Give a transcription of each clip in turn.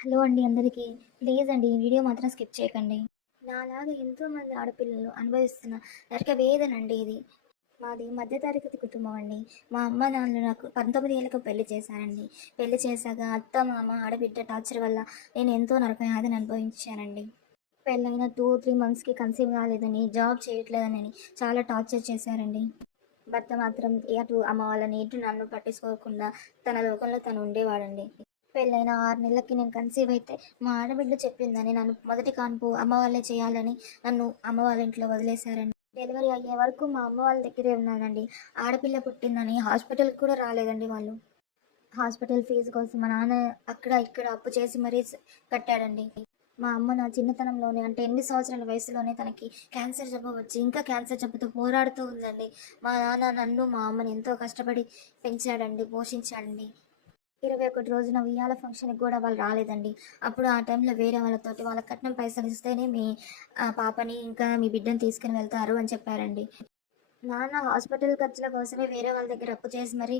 Hello అండి అందరికీ. Please అండి ఈ వీడియో మాత్రం స్కిప్ చేయకండి. నాలాగా ఎంతోమంది ఆడపిల్లలు అనుభవిస్తున్న నరక వేదనండి ఇది. మాది మధ్యతరగతి కుటుంబం అండి. మా అమ్మ, నాన్నలు నాకు 19 ఏళ్ళకి పెళ్లి చేశారండి. పెళ్లి చేశాక అత్త, మామ, ఆడబిడ్డ టార్చర్ వల్ల నేను ఎంతో నరక యాతన అనుభవించానండి. పెళ్ళైన 2, 3 మంత్స్‌కి కన్సీవ్ కాలేదని, జాబ్ చేయట్లేదని చాలా టార్చర్ చేశారండి. భర్త మాత్రం అటు అమ్మ వాళ్ళని, ఇటు నన్ను పట్టించుకోకుండా తన లోకంలో తను ఉండేవాడండి. పెళ్ళైన 6 నెలలకి నేను కన్సీవ్ అయితే మా ఆడబిడ్డ చెప్పిందని నన్ను మొదటి కాన్పు అమ్మ వాళ్ళే చేయాలని నన్ను అమ్మ వాళ్ళ ఇంట్లో వదిలేశారండి. డెలివరీ అయ్యే వరకు మా అమ్మ వాళ్ళ దగ్గరే ఉన్నానండి. ఆడపిల్ల పుట్టిందని హాస్పిటల్‌కి కూడా రాలేదండి వాళ్ళు. హాస్పిటల్ ఫీజు కోసం మా నాన్న అక్కడ, ఇక్కడ అప్పు చేసి మరీ కట్టాడండి. మా అమ్మ నా చిన్నతనంలోనే అంటే 8 సంవత్సరాల వయసులోనే తనకి క్యాన్సర్ జబ్బు వచ్చి ఇంకా క్యాన్సర్ జబ్బుతో పోరాడుతూ ఉందండి. మా నాన్న నన్ను, మా అమ్మని ఎంతో కష్టపడి పెంచాడండి, పోషించాడండి. 21 రోజున ఉయ్యాల ఫంక్షన్‌కి గూడా వాళ్ళు రాలేదండి. అప్పుడు ఆ టైంలో వేరే వాళ్ళతోటి వాళ్ళ కట్నం పైసలిస్తేనే మీ పాపని ఇంకా మీ బిడ్డని తీసుకొని వెళ్తారు అని చెప్పారండి. నాన్న హాస్పిటల్ ఖర్చుల కోసమే వేరే వాళ్ళ దగ్గర అప్పు చేసి మరీ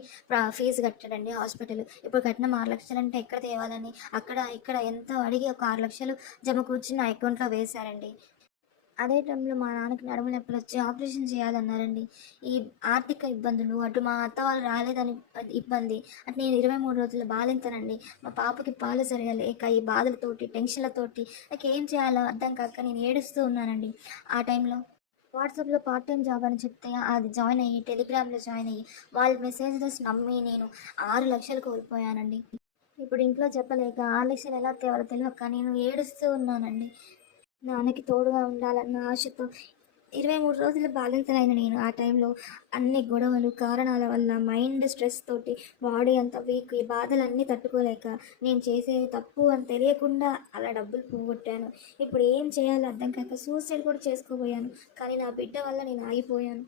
ఫీజు కట్టాడండి హాస్పిటల్. ఇప్పుడు కట్నం 6,00,000 అంటే ఎక్కడ తేవాలని అక్కడ, ఇక్కడ ఎంతో అడిగి ఒక 6,00,000 జమ కూర్చి నా అకౌంట్‌లో వేశారండి. అదే టైంలో మా నాన్నకి నడుము నొప్పులొచ్చి ఆపరేషన్ చేయాలన్నారండి. ఈ ఆర్థిక ఇబ్బందులు, అటు మా అత్త వాళ్ళు రాలేదని ఇబ్బంది, అటు నేను 23 రోజుల బాలింతనండి. మా పాపకి పాలు సరిగ్గా లేక ఈ బాధలతోటి, టెన్షన్‌లతోటి నాకేం చేయాలో అర్థం కాక నేను ఏడుస్తూ ఉన్నానండి. ఆ టైంలో వాట్సాప్‌లో పార్ట్ టైమ్ జాబ్ అని చెప్తే అది జాయిన్ అయ్యి, టెలిగ్రామ్‌లో జాయిన్ అయ్యి, వాళ్ళ మెసేజెస్ నమ్మి నేను 6,00,000 కోల్పోయానండి. ఇప్పుడు ఇంట్లో చెప్పలేక 6,00,000 ఎలా తేవాలో తెలవక నేను ఏడుస్తూ ఉన్నానండి. నాన్నకి తోడుగా ఉండాలన్న ఆశతో 23 రోజులు బాలింతనైన నేను ఆ టైంలో అన్ని గొడవలు, కారణాల వల్ల మైండ్ స్ట్రెస్ తోటి బాడీ అంతా వీక్, ఈ బాధలన్నీ తట్టుకోలేక నేను చేసేది తప్పు అని తెలియకుండా అలా డబ్బులు పోగొట్టాను. ఇప్పుడు ఏం చేయాలో అర్థం కాక సూసైడ్ కూడా చేసుకోబోయాను. కానీ నా బిడ్డ వల్ల నేను ఆగిపోయాను.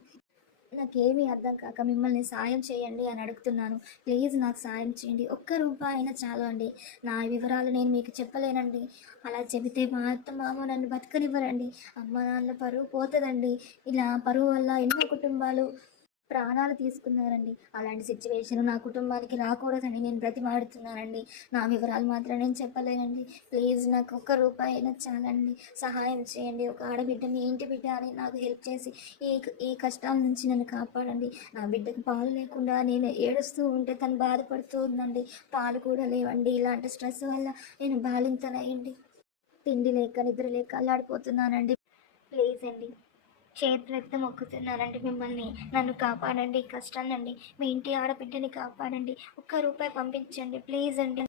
నాకేమీ అర్థం కాక మిమ్మల్ని సాయం చేయండి అని అడుగుతున్నాను. ప్లీజ్ నాకు సాయం చేయండి. ఒక్క రూపాయి అయినా చాలు అండి. నా వివరాలు నేను మీకు చెప్పలేనండి. అలా చెబితే మా అత్త, మామ నన్ను బతకనివ్వరండి. అమ్మ, నాన్న పరువు పోతదండి. ఇలా పరువు వల్ల ఎన్నో కుటుంబాలు ప్రాణాలు తీసుకున్నారండి. అలాంటి సిచ్యువేషన్ నా కుటుంబానికి రాకూడదని నేను బ్రతిమాడుతున్నానండి. నా వివరాలు మాత్రం నేను చెప్పలేనండి. ప్లీజ్ నాకు ఒక్క రూపాయి అయినా చాలండి. సహాయం చేయండి. ఒక ఆడబిడ్డ మీ ఇంటి బిడ్డ అని నాకు హెల్ప్ చేసి ఈ కష్టాల నుంచి నన్ను కాపాడండి. నా బిడ్డకి పాలు లేకుండా నేను ఏడుస్తూ ఉంటే తను బాధపడుతూ ఉందండి. పాలు కూడా లేవండి. ఇలాంటి స్ట్రెస్ వల్ల నేను బాలింతనయ్యండి. తిండి లేక, నిద్ర లేక అల్లాడిపోతున్నానండి. ప్లీజ్ అండి. చేతులెత్తి మొక్కుతున్నానండి మిమ్మల్ని. నన్ను కాపాడండి ఈ కష్టం నుండి. మీ ఇంటి ఆడబిడ్డని కాపాడండి. ఒక్క రూపాయి పంపించండి ప్లీజ్ అండి.